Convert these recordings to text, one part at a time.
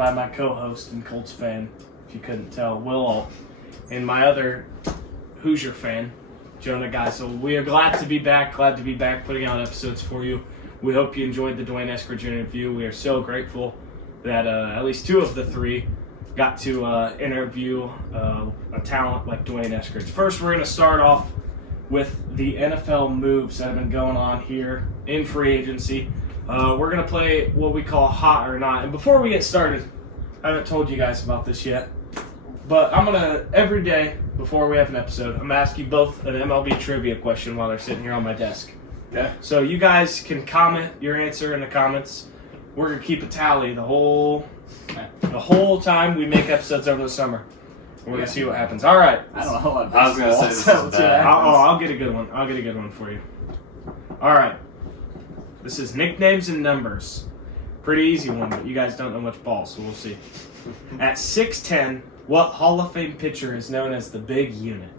by my co-host and Colts fan, if you couldn't tell, Will Alt, and my other Hoosier fan, Jonah Guy. So we are glad to be back putting out episodes for you. We hope you enjoyed the Dwayne Eskridge interview. We are so grateful that at least two of the three got to interview a talent like Dwayne Eskridge. First, we're going to start off with the NFL moves that have been going on here in free agency. We're going to play what we call Hot or Not. And before we get started, I haven't told you guys about this yet, but I'm going to, every day before we have an episode, I'm going to ask you both an MLB trivia question while they're sitting here on my desk. Yeah. So you guys can comment your answer in the comments. We're going to keep a tally the whole time we make episodes over the summer. We're going to see what happens. All right. I don't know what I was going to say this is bad. I'll get a good one. I'll get a good one for you. All right. This is nicknames and numbers. Pretty easy one, but you guys don't know much ball, so we'll see. At 6'10", what Hall of Fame pitcher is known as the big unit?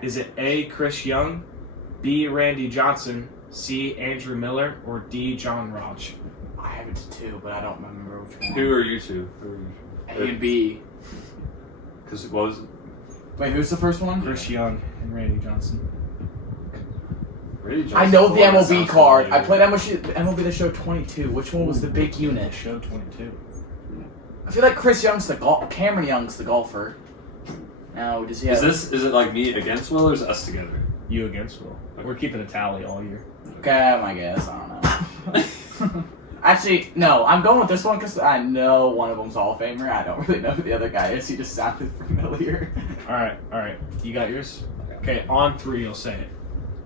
Is it A, Chris Young, B, Randy Johnson, C, Andrew Miller, or D, John Raj? I have it to two, but I don't remember which one. Who are you two? A and B. Because what was it? Wait, who's the first one? Chris Young and Randy Johnson. I know the MLB card. I played MLB The Show 22. Which one was the big unit? Show 22. I feel like Chris Young's the Cameron Young's the golfer. Now, does he have... Is it like me against Will or is it us together? You against Will. We're keeping a tally all year. Okay, I guess. I don't know. Actually, no. I'm going with this one because I know one of them's Hall of Famer. I don't really know who the other guy is. He just sounded familiar. All right. You got yours? Okay, on three, you'll say it.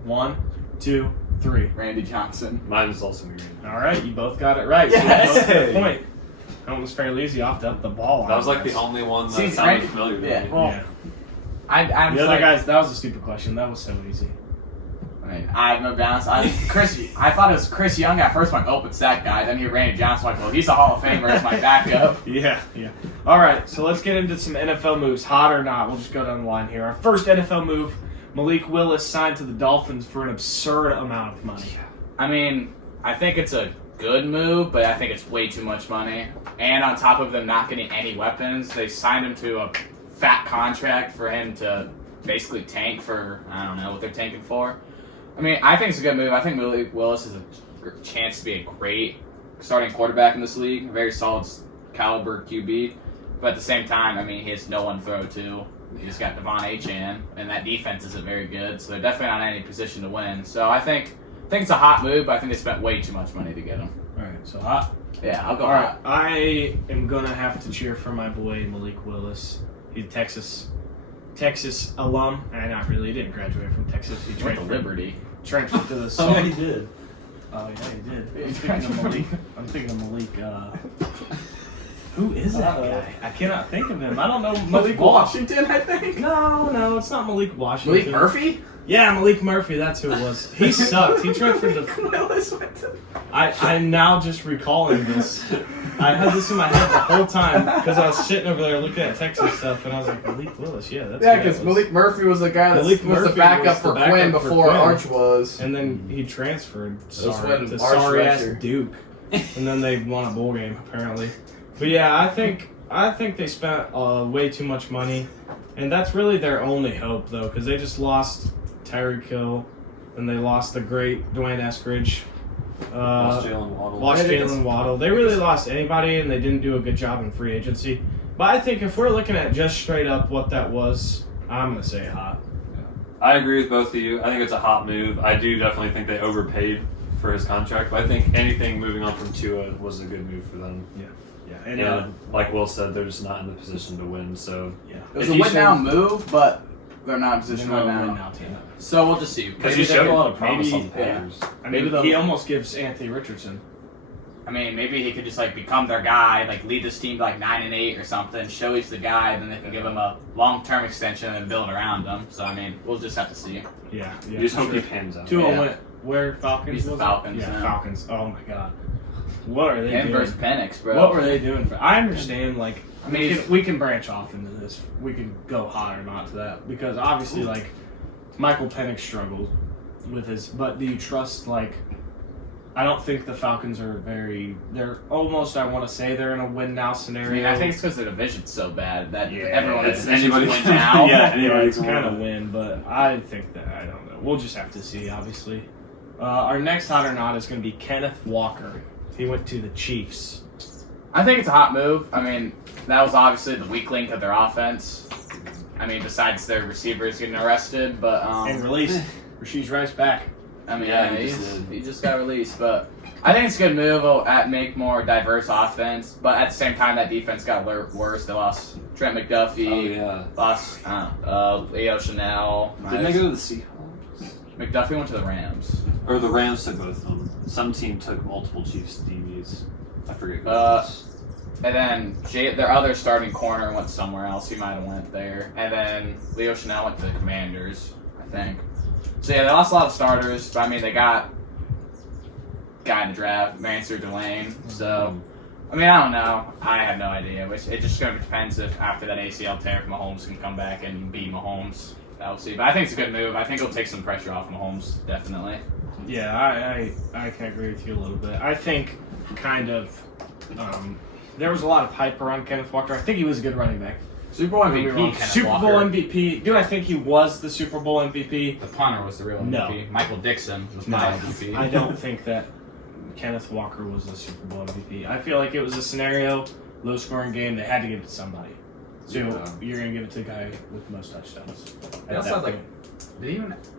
1, 2, 3. Randy Johnson. Mine is also me. All right, you both got it right. Yes. So you both get a point. That one was fairly easy off the ball. That was like the only one that See, sounded right? familiar to Yeah, me. well, Yeah. I'm The other guys, that was a stupid question. That was so easy. I mean, I'm gonna be honest. I thought it was Chris Young at first. I'm like, oh, it's that guy. Then he Randy Johnson. Like, well, he's a Hall of Famer as my backup. Yeah. All right, so let's get into some NFL moves. Hot or not, we'll just go down the line here. Our first NFL move, Malik Willis signed to the Dolphins for an absurd amount of money. I mean, I think it's a good move, but I think it's way too much money. And on top of them not getting any weapons, they signed him to a fat contract for him to basically tank for, I don't know what they're tanking for. I mean, I think it's a good move. I think Malik Willis has a chance to be a great starting quarterback in this league, a very solid caliber QB. But at the same time, I mean, he has no one to throw to. He just got Devon Achane, and that defense isn't very good, so they're definitely not in any position to win. So I think it's a hot move, but I think they spent way too much money to get him. All right, so hot. Yeah, I'll go All right, hot. I am going to have to cheer for my boy Malik Willis. He's a Texas alum. Not really. He didn't graduate from Texas. He He went to Liberty. transferred to the Oh, yeah, he did. Oh, yeah, he did. Yeah, I'm thinking of Malik. Who is that guy? I cannot think of him. I don't know. Malik ball. Washington, I think. No, it's not Malik Washington. Malik Murphy? Yeah, Malik Murphy. That's who it was. He sucked. He transferred to. Willis went to... I'm now just recalling this. I had this in my head the whole time because I was sitting over there looking at Texas stuff, and I was like, Malik Willis, yeah, that's Yeah, who because that was. Malik Murphy was the guy that was the Murphy backup was the for backup Quinn for before Quinn. Arch was. And then he transferred when to Arch sorry-ass Rusher. Duke, and then they won a bowl game apparently. But yeah, I think they spent way too much money, and that's really their only hope though, because they just lost Tyreek Hill, and they lost the great Dwayne Eskridge. Lost Jalen Waddle. Lost Jalen Waddle. They really lost anybody, and they didn't do a good job in free agency. But I think if we're looking at just straight up what that was, I'm going to say hot. I agree with both of you. I think it's a hot move. I do definitely think they overpaid for his contract, but I think anything moving on from Tua was a good move for them. Yeah. And like Will said, they're just not in the position to win. So yeah. It was a win-now move, but they're not in position right now. team. So we'll just see. because he showed a lot of promise maybe- on the Packers. I mean, he almost gives Anthony Richardson. I mean, maybe he could just become their guy, lead this team to 9-8 or something. Show he's the guy, then they can give him a long-term extension and build around him. So I mean, we'll just have to see. Yeah. You just hope he pans out. Tua Yeah. went where? Falcons. He's the was it? Falcons, Yeah, yeah. Falcons. Oh my God. What are they Him doing? versus Penix, bro. What were they doing? I understand. I mean, we can branch off into this. We can go hot or not to that because obviously, Michael Penix struggled with his. But do you trust I don't think the Falcons are they're almost, I want to say they're in a win now scenario. I mean, I think it's because the division's so bad that Yeah, everyone it's is anybody win now. yeah, Yeah, anybody it's can kind of win. win, but I think that, I don't know. We'll just have to see, obviously. Our next hot or not is going to be Kenneth Walker. He went to the Chiefs. I think it's a hot move. I mean, that was obviously the weak link of their offense. I mean, besides their receivers getting arrested, but And released. Rasheed Rice back. I mean, Yeah, he just got released, but I think it's a good move. It'll make more diverse offense, but at the same time, that defense got worse. They lost Trent McDuffie, Oh yeah. lost Leo Chanel. Didn't they go to the Seahawks? McDuffie went to the Rams. Or the Rams took both of them. Some team took multiple Chiefs DBs. I forget who it Uh, was. And then their other starting corner went somewhere else. He might have went there. And then Leo Chanel went to the Commanders, I think. So yeah, they lost a lot of starters, but I mean, they got guy in the draft, Mansour Delane. So, I mean, I don't know. I have no idea. It just going to depends if after that ACL tear, if Mahomes can come back and beat Mahomes. I'll see. But I think it's a good move. I think it'll take some pressure off Mahomes, definitely. Yeah, I can agree with you a little bit. I think kind of there was a lot of hype around Kenneth Walker. I think he was a good running back. Super Bowl Don't get me MVP, wrong. Kenneth Super Walker. Bowl MVP. Do I think he was the Super Bowl MVP? The punter was the real No. MVP. Michael Dixon was No, my MVP. I don't think that Kenneth Walker was the Super Bowl MVP. I feel like it was a scenario, low scoring game. They had to give it to somebody. So Yeah. you're gonna give it to the guy with the most touchdowns. They also had, like, Did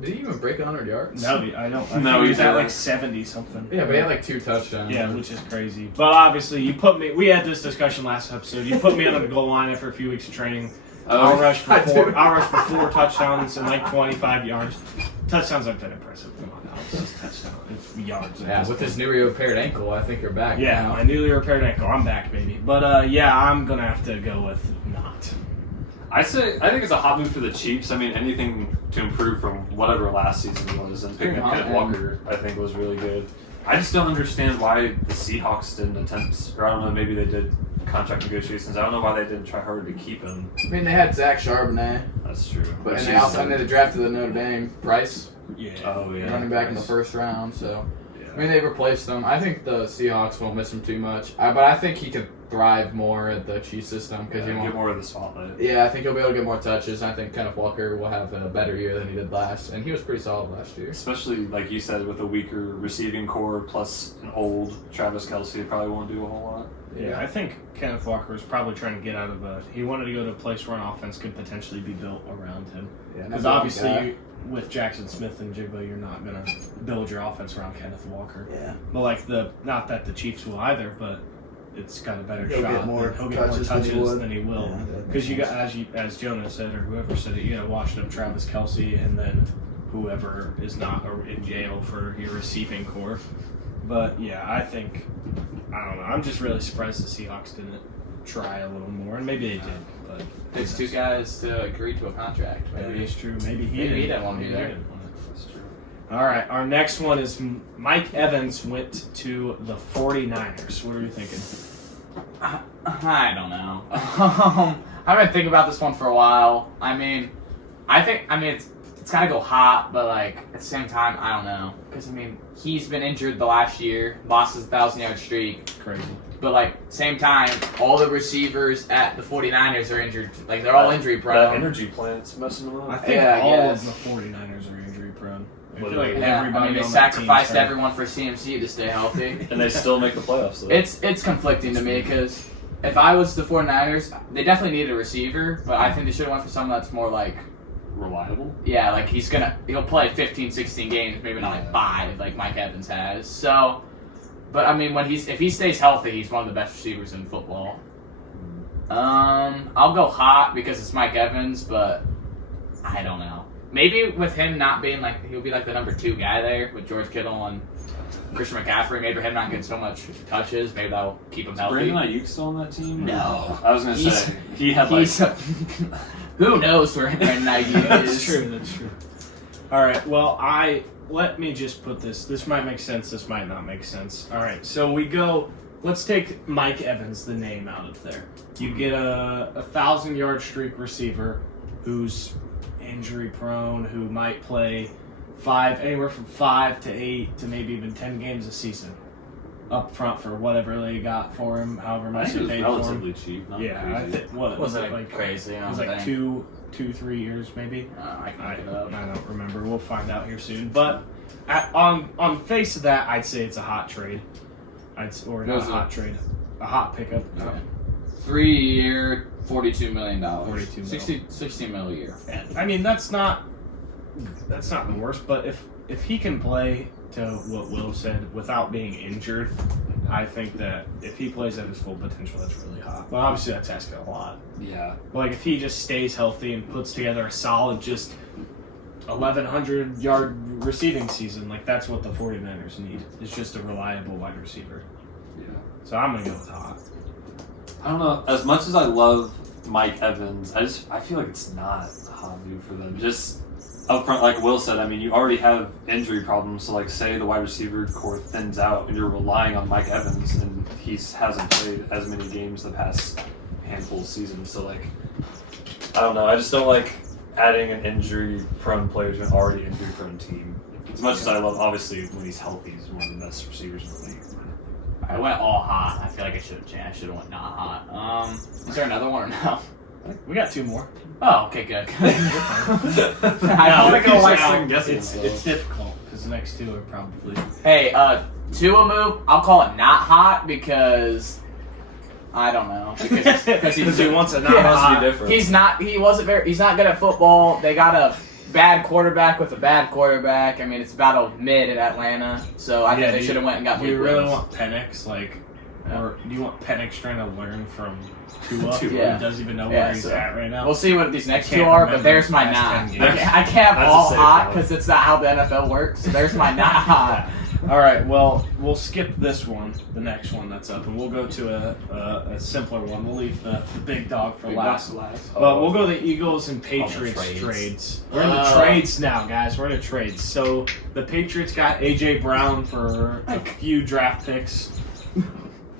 he even break 100 yards? No, I don't. I No, think he he's at didn't. like 70 something. Yeah, but he had like 2 touchdowns. Yeah, which is crazy. But obviously, you put me. We had this discussion last episode. You put me on the goal line after a few weeks of training. I'll rush for I four. do. I'll rush for 4 touchdowns and like 25 yards. Touchdowns aren't that impressive. Come on now, it's just touchdown. It's yards. at Yeah, this with point. his newly repaired ankle, I think you're back. Yeah, now. my newly repaired ankle. I'm back, baby. But yeah, I'm gonna have to go with not. I think it's a hot move for the Chiefs. I mean, anything to improve from whatever last season was, and picking up Pretty Kenneth hot, Walker, I think, was really good. I just don't understand why the Seahawks didn't attempt, or I don't know, maybe they did contract negotiations. I don't know why they didn't try harder to keep him. I mean, they had Zach Charbonnet, That's true. but Which and they is- also they drafted the Notre Dame Price, Yeah. Oh yeah. running back in the first round. So I mean, they replaced him. I think the Seahawks won't miss him too much, but I think he could thrive more at the Chiefs system because he get won't. more of the spotlight. Yeah, I think he'll be able to get more touches. I think Kenneth Walker will have a better year than he did last, and he was pretty solid last year. Especially, like you said, with a weaker receiving core plus an old Travis Kelce, they probably won't do a whole lot. Yeah, I think Kenneth Walker was probably trying to get out of he wanted to go to a place where an offense could potentially be built around him. Yeah, Because obviously, with Jackson Smith and Jigba, you're not going to build your offense around Kenneth Walker. Yeah. But like not that the Chiefs will either, but it's got a better He'll shot. get more He'll get more touches touches than he will. Yeah, that Because you makes got, as Jonah said or whoever said it, you got Washington, Travis Kelce, and then whoever is not in jail for your receiving core. But yeah, I don't know. I'm just really surprised the Seahawks didn't try a little more, and maybe they did. But Takes 2 guys to agree to a contract. maybe Maybe. it's true. Maybe he Maybe he didn't. didn't want to be Maybe he there. didn't want it. That's true. All right, our next one is Mike Evans went to the 49ers. What are you thinking? I don't know. I've been thinking about this one for a while. I mean, it's gotta go hot, but like at the same time, I don't know. Because I mean, he's been injured the last year, lost his 1,000-yard streak. Crazy. But like same time, all the receivers at the 49ers are injured. Like they're all injury That prone. energy plant's messing them I up. think Yeah, I all guess. of the 49ers are injury prone. I feel Literally. like Yeah, everybody I mean, they on that sacrificed team's hurt. everyone for CMC to stay healthy. And they still make the playoffs, though. It's conflicting to me because if I was the 49ers, they definitely needed a receiver, but I think they should have went for someone that's more like, reliable. yeah, like he'll play 15, 16 games, maybe not like 5 like Mike Evans has. So, but I mean, if he stays healthy, he's one of the best receivers in football. I'll go hot because it's Mike Evans, but I don't know. Maybe with him not being like, he'll be like the number 2 guy there with George Kittle and Christian McCaffrey. Maybe him not getting so much touches. Maybe that'll keep him Is healthy. Brandon Ayuk still on that team? No. I was going to He's- say, he had like... Who knows where Brandon Ayuk That's is? true. That's true. All right. Well, let me just put this. This might make sense. This might not make sense. All right. So we go. Let's take Mike Evans, the name, out of there. You get a 1,000-yard streak receiver who's injury prone, who might play anywhere from 5 to 8 to maybe even 10 games a season up front for whatever they got for him, however I much think it they was paid for relatively him. cheap. Not Yeah, I crazy. think what Wasn't like crazy. It was like 3 years maybe. I can I look it up. don't remember. We'll find out here soon. But on face of that, I'd say it's a hot trade. Or not a hot trade, a hot pickup. Okay. 3-year, $42 million. $42 million. 60 mil a year. And, I mean, that's not the worst. But if he can play to what Will said without being injured, I think that if he plays at his full potential, that's really hot. But obviously, that's asking a lot. Yeah. Like if he just stays healthy and puts together a solid, just 1,100 yard receiving season, like that's what the 49ers need. It's just a reliable wide receiver. Yeah. So I'm gonna go with hot. I don't know. As much as I love Mike Evans, I feel like it's not a hot move for them. Just up front, like Will said, I mean, you already have injury problems. So, like, say the wide receiver core thins out, and you're relying on Mike Evans, and he hasn't played as many games the past handful of seasons. So, like, I don't know. I just don't like adding an injury-prone player to an already injury-prone team. As much as I love, obviously, when he's healthy, he's one of the best receivers in the league. I went all hot. I feel like I should have changed. I should have went not hot. Is there another one or no? We got 2 more. Oh, okay, good. I don't think I'll like second guessing It's myself. difficult because the next 2 are probably. Hey, Tua move. I'll call it not hot because I don't know because he wants a not It has to hot. be different. He's not good at football. They got a bad quarterback with a bad quarterback. I mean, it's about a mid in Atlanta, so I think they should have went and got. Do you Malik really Willis. want Penix, or do you want Penix trying to learn from Tua, who Yeah. doesn't even know Yeah, where he's so at right now? We'll see what these next Can't 2 are, remember but there's my the not. past 10 games. I can't have That's a all safe hot one. because it's not how the NFL works. So there's my not hot. All right, well, we'll skip this one, the next one that's up, and we'll go to a simpler one. We'll leave the big dog for last. But we'll go the Eagles and Patriots trades. trades. We're in the trades now, guys. We're in the trades. So the Patriots got A.J. Brown for a few draft picks.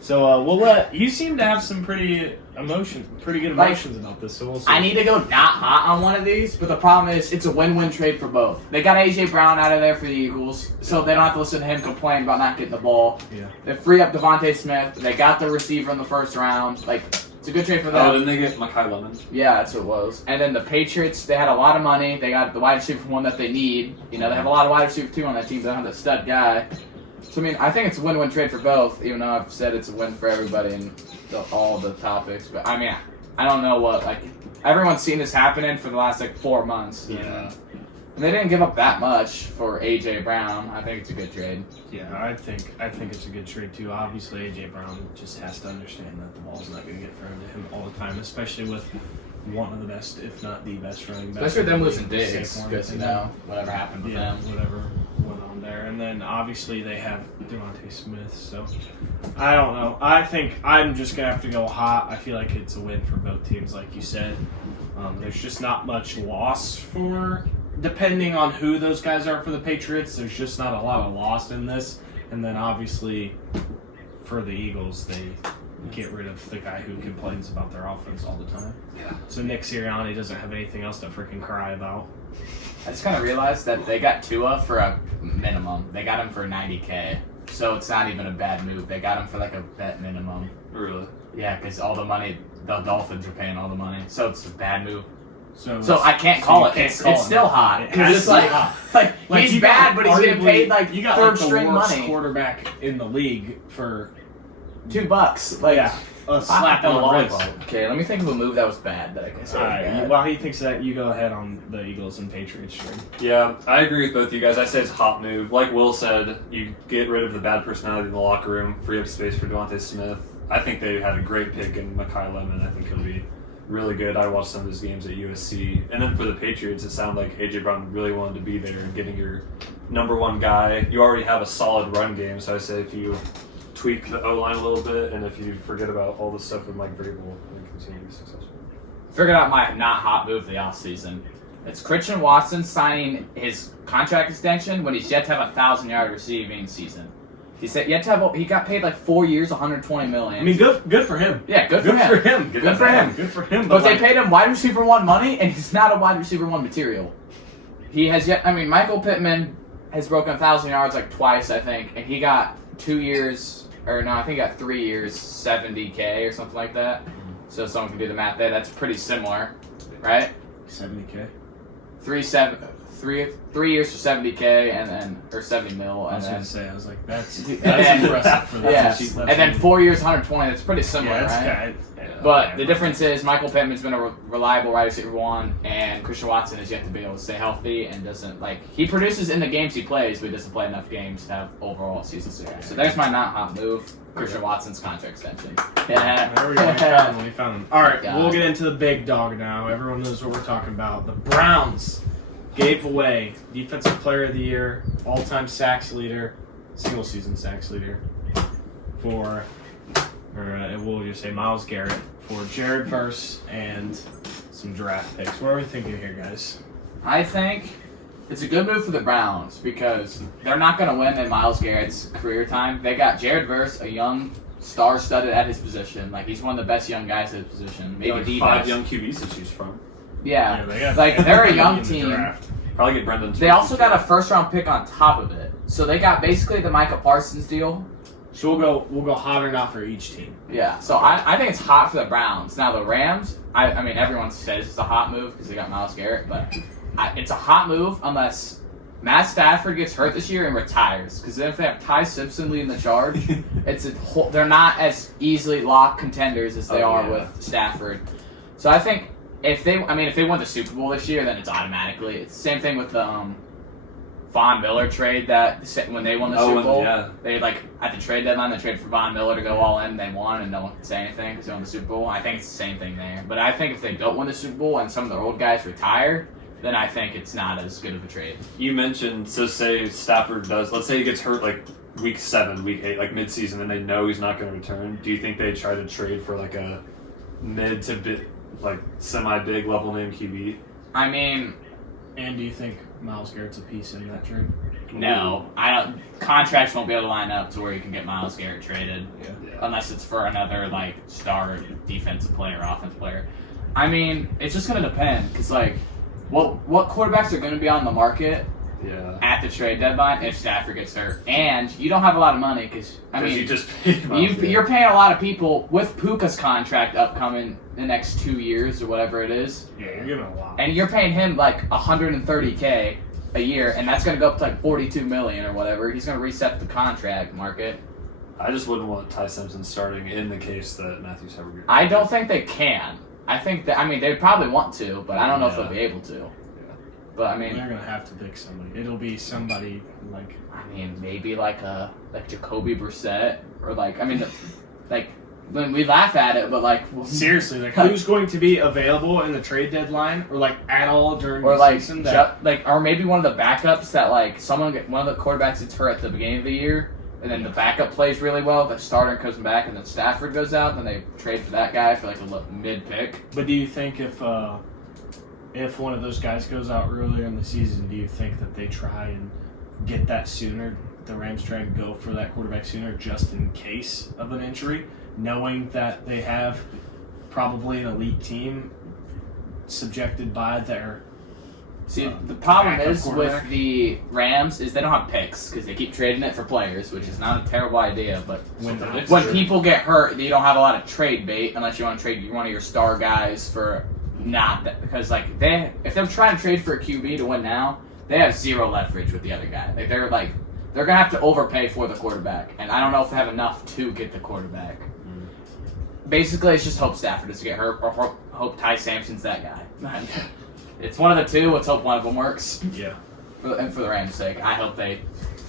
So we'll let you seem to have some pretty good emotions about this. So we'll see. I need to go not hot on one of these, but the problem is it's a win-win trade for both. They got A.J. Brown out of there for the Eagles, so they don't have to listen to him complain about not getting the ball. Yeah. They free up Devontae Smith. They got the receiver in the first round. Like, it's a good trade for them. Oh, didn't they get Mekhi Lemon? Yeah, that's what it was. And then the Patriots, they had a lot of money. They got the wide receiver one that they need. You know, they have a lot of wide receiver too on that team. They don't have the stud guy. So, I mean, I think it's a win-win trade for both, even though I've said it's a win for everybody in all the topics. But, I mean, I don't know what, like, everyone's seen this happening for the last, 4 months. Yeah. And they didn't give up that much for A.J. Brown. I think it's a good trade. Yeah, I think it's a good trade too. Obviously, A.J. Brown just has to understand that the ball's not going to get thrown to him all the time, especially with one of the best, if not the best running back. Especially with them losing Saquon, Diggs, because, you know, whatever happened with yeah, them. whatever went on there. And then obviously they have Devontae Smith, so I don't know. I think I'm just going to have to go hot. I feel like it's a win for both teams, like you said. There's just not much loss for, depending on who those guys are for the Patriots, there's just not a lot of loss in this. And then obviously for the Eagles, they get rid of the guy who complains about their offense all the time. Yeah. So Nick Sirianni doesn't have anything else to freaking cry about. I just kind of realized that they got Tua for a minimum. They got him for $90K. So it's not even a bad move. They got him for a vet minimum. Really? Yeah, because all the money, the Dolphins are paying all the money. So it's a bad move. So I can't so call you it. can't It's call it still that. hot. It Because has it's to be like, hot. like he's you bad, got but he's getting arguably- paid you got third the string worst money. quarterback in the league for $2. Like, yeah, a slap on the wrist. Okay, let me think of a move that was bad that I can say. All was right. bad. While he thinks of that, you go ahead on the Eagles and Patriots trade. Yeah, I agree with both you guys. I say it's a hot move. Like Will said, you get rid of the bad personality in the locker room, free up space for Devontae Smith. I think they had a great pick in Mekhi Lemon. I think he'll be really good. I watched some of his games at USC. And then for the Patriots, it sounded like A.J. Brown really wanted to be there and getting your number one guy. You already have a solid run game, so I say if you tweak the O-line a little bit and if you forget about all the stuff with Mike Vrabel, you continue to be successful. Figured out my not hot move of the offseason. It's Christian Watson signing his contract extension when he's yet to have a 1,000-yard receiving season. He said yet to have. He got paid 4 years, $120 million. I mean, good for him. Yeah, good for him. Good for him. Good for him. But they paid him wide receiver one money, and he's not a wide receiver one material. he has yet. I mean, Michael Pittman has broken 1,000 yards like twice, I think, and he got 2 years, or no, I think he got 3 years, 70K or something like that. So someone can do the math there. That's pretty similar, right? 70K. 3 years for 70K, and then or 70 mil, I and was then gonna say, I was like, that's then- impressive for that. yes, and then 4 years, 120. That's pretty similar, yeah, that's right? kinda, But the difference is Michael Pittman's been a reliable wide receiver one, and Christian Watson is yet to be able to stay healthy and doesn't he produces in the games he plays, but he doesn't play enough games to have overall season success. So there's my not hot move: Christian Watson's contract extension. Yeah, There we go. We found him. All right, we'll get into the big dog now. Everyone knows what we're talking about. The Browns gave away Defensive Player of the Year, all-time sacks leader, single-season sacks leader for, or we'll just say Myles Garrett, for Jared Verse and some draft picks. What are we thinking here, guys? I think it's a good move for the Browns because they're not going to win in Myles Garrett's career time. They got Jared Verse, a young star-studded at his position. Like, he's one of the best young guys at his position. Maybe like the 5 best. young QBs to choose from. Yeah, they they're a young in the team. draft. Probably get Brendan. They also got a first-round pick on top of it. So they got basically the Micah Parsons deal. So we'll go hot or not for each team. Yeah, so I think it's hot for the Browns. Now, the Rams, I mean, everyone says it's a hot move because they got Myles Garrett, but it's a hot move unless Matt Stafford gets hurt this year and retires. Because then if they have Ty Simpson leading the charge, they're not as easily locked contenders as they are with Stafford. So I think if they won the Super Bowl this year, then it's automatically. It's the same thing with the Von Miller trade when they won the Super Bowl. Yeah. They at the trade deadline, they traded for Von Miller to go all in. They won, and no one could say anything because they won the Super Bowl. I think it's the same thing there. But I think if they don't win the Super Bowl and some of their old guys retire, then I think it's not as good of a trade. You mentioned, so say Stafford does, let's say he gets hurt like week 7, week 8, like mid-season, and they know he's not going to return. Do you think they'd try to trade for like a mid to big, like semi-big level name QB? I mean, And do you think Myles Garrett's a piece in that trade? no. I don't. Contracts won't be able to line up to where you can get Myles Garrett traded. Yeah. Unless it's for another star defensive player, offensive player. I mean, it's just gonna depend because what quarterbacks are gonna be on the market at the trade deadline if Stafford gets hurt, and you don't have a lot of money because you just paid you're paying a lot of people with Puka's contract upcoming the next 2 years or whatever it is. Yeah, you're giving a lot. And you're paying him like $130K a year, and that's gonna go up to like $42 million or whatever. He's gonna reset the contract market. I just wouldn't want Ty Simpson starting in the case that Matthew Stafford. I don't think they can. I think that they probably want to, but I don't know if they'll be able to. But I mean, they're gonna have to pick somebody. It'll be somebody like. Maybe like Jacoby Brissett or when we laugh at it, but Seriously, who's going to be available in the trade deadline or at all during or the season? or maybe one of the backups that one of the quarterbacks gets hurt at the beginning of the year, and then the backup plays really well. The starter comes back, and then Stafford goes out, and then they trade for that guy for a mid pick. But do you think if one of those guys goes out earlier in the season, do you think that they try and get that sooner? The Rams try and go for that quarterback sooner just in case of an injury, knowing that they have probably an elite team subjected by their. See, the problem backup is quarterback. with the Rams is they don't have picks because they keep trading it for players, which is not a terrible idea. But when people get hurt, you don't have a lot of trade bait unless you want to trade one of your star guys for not that, because if they're trying to trade for a QB to win now, they have zero leverage with the other guy. They're gonna have to overpay for the quarterback, and I don't know if they have enough to get the quarterback. Basically, it's just hope Stafford doesn't get hurt, or hope Ty Sampson's that guy. It's one of the two. Let's hope one of them works. Yeah. And for the Rams' sake, I hope they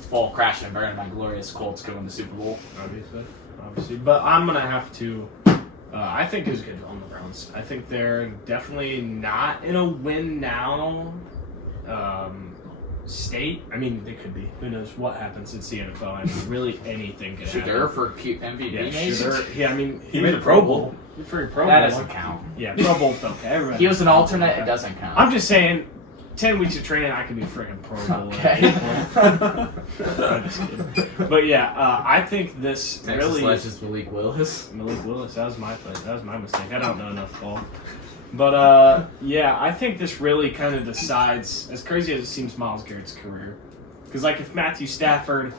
fall crash and burn and my glorious Colts could win the Super Bowl. Obviously. But I'm going to have to. I think it's good on the Browns. I think they're definitely not in a win now state. They could be. Who knows what happens in the NFL? Really anything could happen. Shedeur for MVP. Yeah, maybe? Shedeur. Yeah, he made a Pro Bowl. For a Pro That Bowl. doesn't count. Yeah, Pro Bowl's okay. Everybody He was an knows alternate. that. It doesn't count. I'm just saying, 10 weeks of training, I could be freaking Pro Bowl. Okay. I'm just kidding. But yeah, I think this Texas really. Legends Malik Willis. Malik Willis, that was my play. That was my mistake. I don't know enough ball. But yeah, I think this really kind of decides, as crazy as it seems, Myles Garrett's career. Because like if Matthew Stafford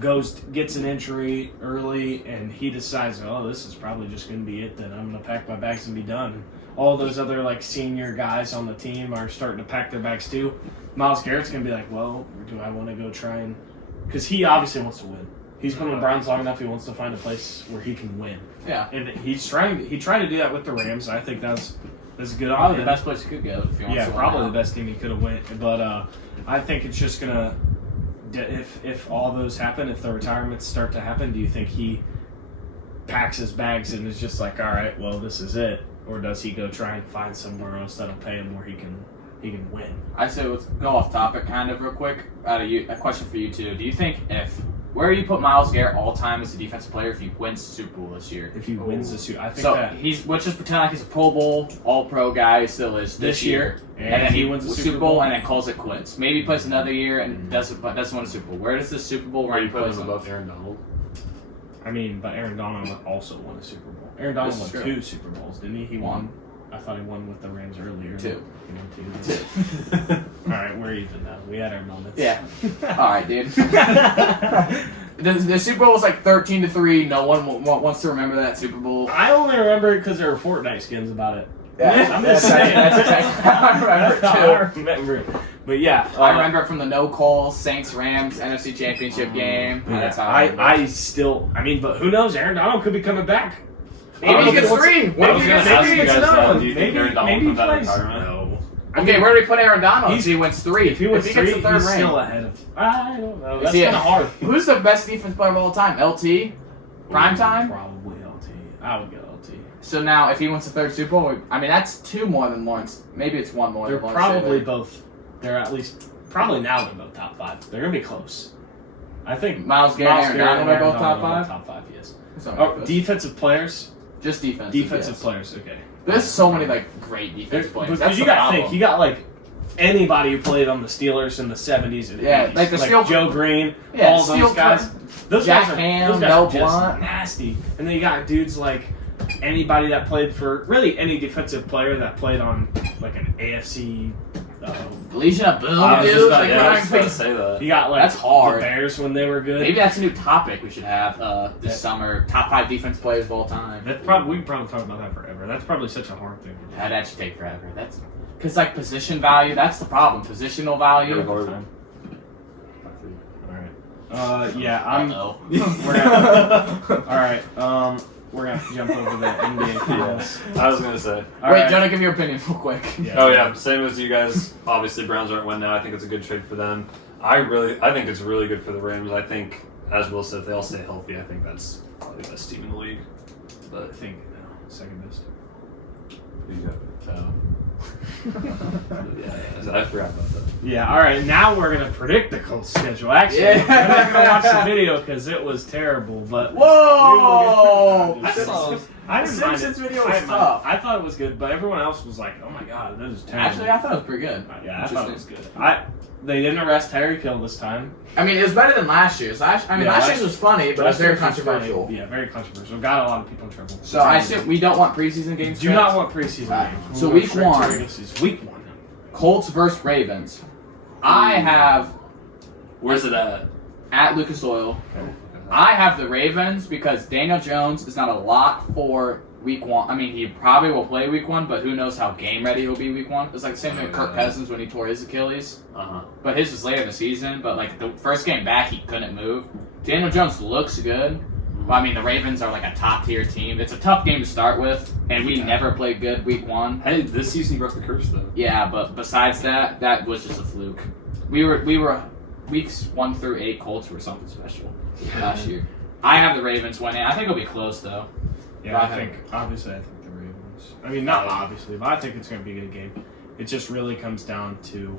gets an injury early and he decides, oh, this is probably just going to be it, then I'm going to pack my bags and be done. All those other like senior guys on the team are starting to pack their bags too. Myles Garrett's going to be like, well, do I want to go try and... Because he obviously wants to win. He's been in the Browns long enough. He wants to find a place where he can win. Yeah. And he tried to do that with the Rams. I think that's a good Probably option. the best place he could go if he wants Yeah, to win probably now. the best team he could have went. But I think it's just gonna, if all those happen, if the retirements start to happen, do you think he packs his bags and is just like, all right, well, this is it, or does he go try and find somewhere else that'll pay him where he can win? I say let's go off topic kind of real quick. A question for you two. Do you think where do you put Myles Garrett all time as a defensive player if he wins the Super Bowl this year? If he wins the Super, I think So that let's just pretend like he's a Pro Bowl, All Pro guy. He still is this year, and then he wins the Super Bowl and then calls it quits. Maybe plays another year and doesn't win a Super Bowl. Where does the Super Bowl Where you rank put place him him? above Aaron Donald? I mean, but Aaron Donald also won a Super Bowl. Aaron Donald This won is true. 2 Super Bowls, didn't he? He One. won. I thought he won with the Rams earlier. 2. He won 2. All right, we're even now. We had our moments. Yeah. All right, dude. The Super Bowl was like 13-3. No one wants to remember that Super Bowl. I only remember it because there were Fortnite skins about it. Yeah, I'm just saying. That's exactly how I remember it too. I remember it. But yeah, I remember it from the no call Saints Rams NFC Championship game. Yeah, That's how I remember it. I mean, but who knows? Aaron Donald could be coming back. Maybe he gets 3. I was gonna ask you guys that. Do you Maybe think Aaron Donald maybe comes out of plays. retirement? No. Okay, where do we put Aaron Donald? If he wins 3. If he wins if 3, gets the third he's ring. still ahead of. I don't know. That's he kind of hard. Who's the best defense player of all time? LT? Prime time? Probably LT. I would go LT. So now, if he wins the 3rd Super Bowl, I mean, that's 2 more than Lawrence. Maybe it's 1 more They're than Lawrence. probably Taylor. both. They're at least probably now they're both top 5. They're gonna be close. I think Myles Garrett and Aaron Donald are both top 5? Top 5, yes. That's not Oh, ridiculous. defensive players. Just defense. Defensive players. Okay. There's so many like great defensive players. Because That's you the got to problem. think, you got like anybody who played on the Steelers in the 70s and Yeah, 80s. like the Steel- Joe Green, Yeah, all Steel those guys. Those Jack guys are, Ham, those guys Mel are just Blount. nasty. And then you got dudes like anybody that played for really any defensive player that played on like an AFC. Legion of Boom, I was dude. just Like, about, we're I not was just about even- to say that. You got like That's hard. the Bears when they were good. Maybe that's a new topic we should have this summer. Top 5 defense players of all time. We can probably talk about that forever. That's probably such a hard thing to do. That should take forever. That's because like position value. That's the problem. Positional value. Gordon. All right. Yeah, I'm. Uh-oh. We're gonna. All right. We're gonna have to jump over the NBA finals. I was gonna say. All Wait, right. Jonah, give me your opinion real quick. Yeah. Oh yeah, same as you guys. Obviously, Browns aren't winning now. I think it's a good trade for them. I think it's really good for the Rams. I think, as Will said, if they all stay healthy, I think that's probably the best team in the league. I But think second best. who you got? Yeah, I forgot about that. Yeah. All right. Now we're gonna predict the Colts schedule. Actually, Yeah. we're not gonna watch the video because it was terrible. But Whoa! I saw- I The didn't mind Simpsons it. video I was didn't mind tough. it. I thought it was good, but everyone else was like, "Oh my god, that is terrible." Actually, I thought it was pretty good. Yeah, I thought it was good. They didn't arrest Tyreek Hill this time. I mean, it was better than last year's. Last year's was funny, but it was very Last year's was controversial. funny. Yeah, very controversial. Got a lot of people in trouble. So I assume we don't want preseason games. Do not want preseason Right. games. So We want week straight to 1. regular season. Week 1. Colts versus Ravens. I have Where's it at? at Lucas Oil. I have the Ravens because Daniel Jones is not a lock for week 1. I mean, he probably will play week 1, but who knows how game ready he'll be week 1. It's like the same thing with Kirk Cousins when he tore his Achilles. But his was later in the season. But like the first game back, he couldn't move. Daniel Jones looks good. But I mean, the Ravens are like a top tier team. It's a tough game to start with, and we never played good week 1. Hey, this season you broke the curse though. Yeah, but besides that, that was just a fluke. We were weeks 1 through 8 Colts were something special last year. I have the Ravens winning. I think it'll be close though. Yeah, I think the Ravens. I mean, not obviously, but I think it's going to be a good game. It just really comes down to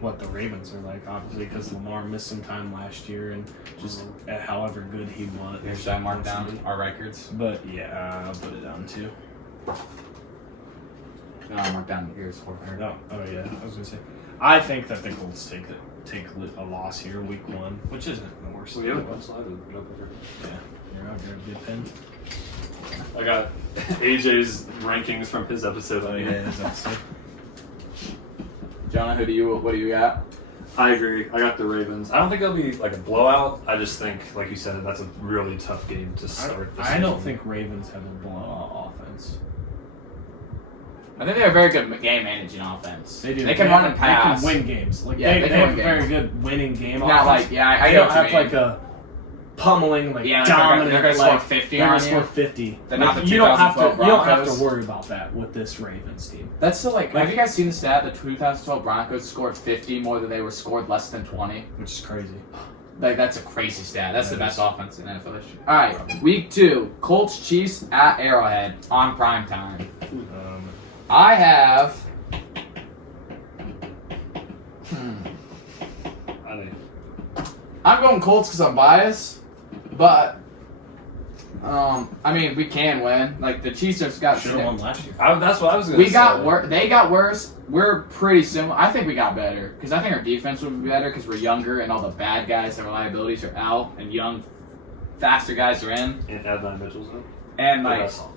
what the Ravens are like, obviously, because Lamar missed some time last year and just however good he was. Here, should I mark down our records? But yeah, I'll put it down too. No, I'll mark down your score. No, oh yeah, I was gonna say. I think that the Colts take a loss here, week 1, which isn't the worst. We have a bunch of slides. Yeah, you're out there, good pen. I got AJ's rankings from his episode. Oh, yeah, his episode. Jonah, what do you got? I agree. I got the Ravens. I don't think it'll be like a blowout. I just think, like you said, that's a really tough game to start. I don't think Ravens have a blowout offense. I think they have a very good game managing offense. They do. They can run and pass. They can win games. Like Yeah, they can have win a very games. good winning game Not offense. like, yeah, I They get don't what you have mean. like a pummeling, like Yeah, dominant. they're gonna like, score 50 They're on gonna you. score 50. They're Like, not the you don't have to. 2012 You don't have Broncos. to worry about that with this Ravens team. That's still like, have you guys seen the stat that 2012 Broncos scored 50 more than they were scored less than 20? Which is crazy. Like, that's a crazy stat. That's That the best is. offense in NFL history. All right, week 2, Colts Chiefs at Arrowhead on prime time. I have. I'm going Colts because I'm biased, but I mean we can win. Like the Chiefs have got. Should have won last year. That's what I was going to say. We got worse. They got worse. We're pretty similar. I think we got better because I think our defense will be better because we're younger and all the bad guys and liabilities are out and young, faster guys are in. And Adnan Mitchell's in. And like, That's all.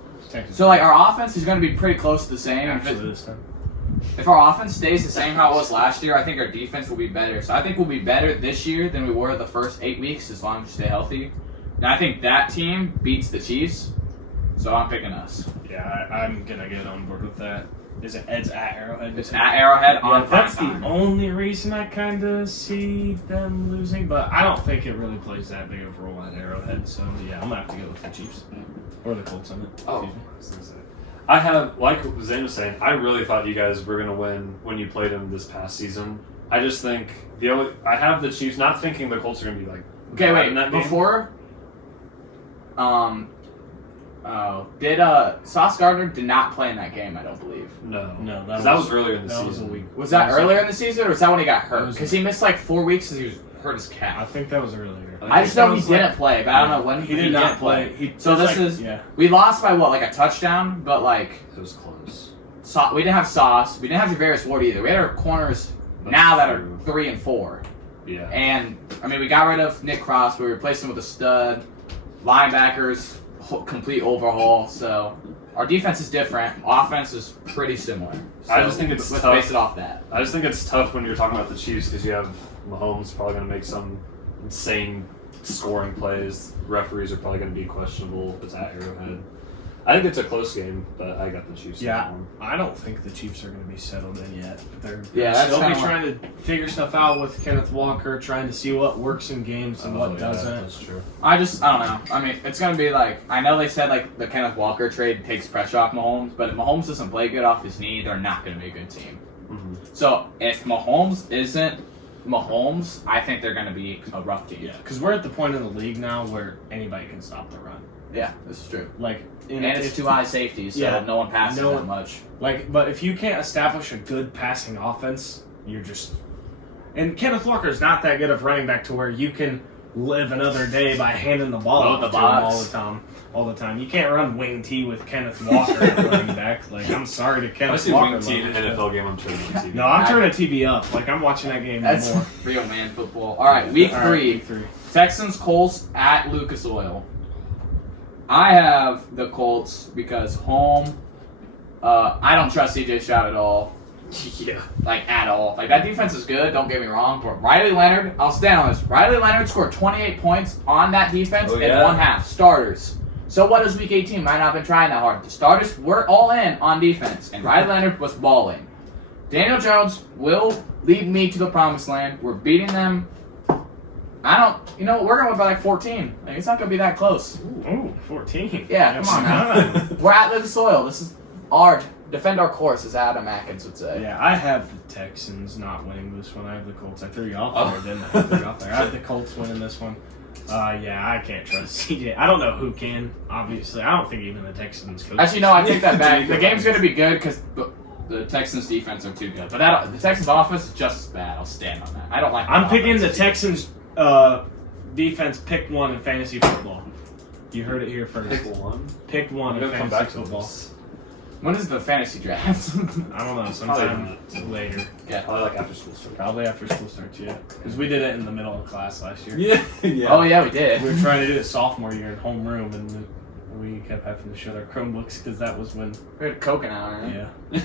so like our offense is going to be pretty close to the same. Actually, this time. If our offense stays the same how it was last year, I think our defense will be better. So I think we'll be better this year than we were the first 8 weeks as long as we stay healthy. And I think that team beats the Chiefs. So I'm picking us. Yeah, I'm gonna get on board with that. Is it Ed's at Arrowhead? It's at Arrowhead on Yeah, that's prime time. the only reason I kind of see them losing, but I don't think it really plays that big of a role at Arrowhead. So yeah, I'm gonna have to go with the Chiefs or the Colts on it. Oh, Excuse me. I was gonna say. I have, like Zane was saying, I really thought you guys were gonna win when you played them this past season. I just think I have the Chiefs, not thinking the Colts are gonna be like. Okay, bad wait. in that game. Before, did Sauce Gardner did not play in that game? I don't believe. No, No, 'Cause that was earlier in the that season. was a week. Was that That earlier in the season, or was that when he got That hurt? was- Because he missed like 4 weeks because he was hurt his I calf. think that was earlier. I just know he That was didn't play, but I don't know when He did not play. So this is we lost by what, like a touchdown, but like It was close. we didn't have Sauce, we didn't have Javarius Ward either. We had our corners now that are true. 3 and 4, Yeah. and I mean we got rid of Nick Cross, we replaced him with a stud, linebackers, complete overhaul. So our defense is different, offense is pretty similar. So I just think it's let's tough. base it off that. I just think it's tough when you're talking about the Chiefs because you have Mahomes probably going to make some insane scoring plays. Referees are probably going to be questionable. It's at Arrowhead. I think it's a close game, but I got the Chiefs. in Yeah, that one. I don't think the Chiefs are going to be settled in yet. They're Yeah, that's still be kinda trying to figure stuff out with Kenneth Walker, trying to see what works in games and Oh, what yeah, doesn't. That's true. I don't know. I mean, it's going to be like, I know they said like the Kenneth Walker trade takes pressure off Mahomes, but if Mahomes doesn't play good off his knee, they're not going to be a good team. Mm-hmm. So if Mahomes isn't Mahomes, I think they're going to be a rough team. Yeah, because we're at the point in the league now where anybody can stop the run. Yeah, this is true. Like, And it's 2 high safeties, so Yeah, no one passes no that one- much. Like, but if you can't establish a good passing offense, you're just. And Kenneth Walker's not that good of running back to where you can live another day by handing the ball Load off the to him box. all the time. You can't run wing T with Kenneth Walker at running back. Like, I'm sorry to If I Kenneth see Walker. Wing T in an lovers, NFL game, I'm turning on TV. but- No, I'm turning TV up. Like, I'm watching that game That's more. real man football. All right, week All right, 3. week 3. Texans Colts at Lucas Oil. I have the Colts because home. I don't trust CJ Stroud at all. Yeah. Like at all. Like that defense is good. Don't get me wrong. But Riley Leonard, I'll stand on this. Riley Leonard scored 28 points on that defense Oh, in yeah? 1 half. Starters. So what is week 18? Might not have been trying that hard. The starters were all in on defense, and Riley Leonard was balling. Daniel Jones will lead me to the promised land. We're beating them. We're going to win by like 14. Like, it's not going to be that close. Ooh, 14. Yeah, come on now. We're at Lucas Oil. This is our defend our course, as Adam Atkins would say. Yeah, I have the Texans not winning this one. I have the Colts. I threw you off there, didn't I? I threw you off there. I have the Colts winning this one. Yeah, I can't trust CJ. I don't know who can, obviously. I don't think even the Texans could. Actually, no, I take that back. The game's going to be good because the Texans' defense are too good. But the Texans' offense is just as bad. I'll stand on that. I don't like I'm picking the offense. Texans defense pick 1 in fantasy football. You heard it here first. Pick one. Pick 1 I'm in gonna come fantasy back to football. this. When is the fantasy draft? I don't know, sometime later. Probably like after school starts. Probably after school starts, yeah. Because we did it in the middle of class last year. Yeah. Yeah. Oh, yeah, we did. We were trying to do it sophomore year in homeroom, and We kept having to show our Chromebooks because that was when. We had Coke an hour. Right? Yeah.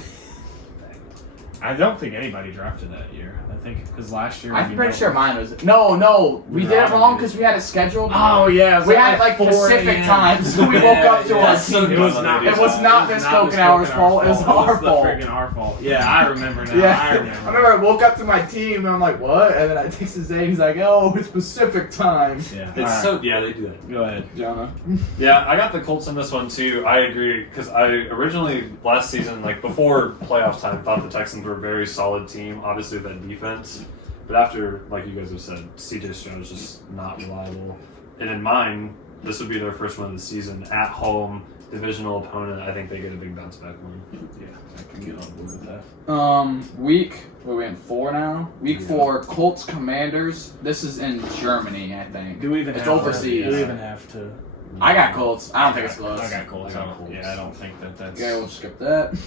I don't think anybody drafted that year. I think because last year. I'm pretty sure mine was. No, we did it wrong because we had it scheduled. Oh yeah, we had like 4 Pacific a.m. time, so we woke up to our so team. It was not. It was not Miss Coke and Hour's fault. It was our fault. Freaking our fault. Yeah, I remember now. Yeah, I remember. I remember I woke up to my team and I'm like, what? And then I text his name. He's like, oh, it's Pacific time. Yeah. It's so yeah, they do that. Go ahead. Jonah. Yeah, I got the Colts in this one too. I agree because I originally last season, like before playoff time, thought the Texans were a very solid team. Obviously, that defense, but after, like you guys have said, C.J. Stroud is just not reliable. And in mine, this would be their first one of the season at home, divisional opponent. I think they get a big bounce back win. Yeah, I can get on board with that. We're in 4 now. Week 4, Colts Commanders. This is in Germany, I think. Do we even It's have overseas. Do we even have to? I got Colts. I don't think it's close. I got Colts. I got Colts. Yeah, I don't think that's. Okay, we'll skip that.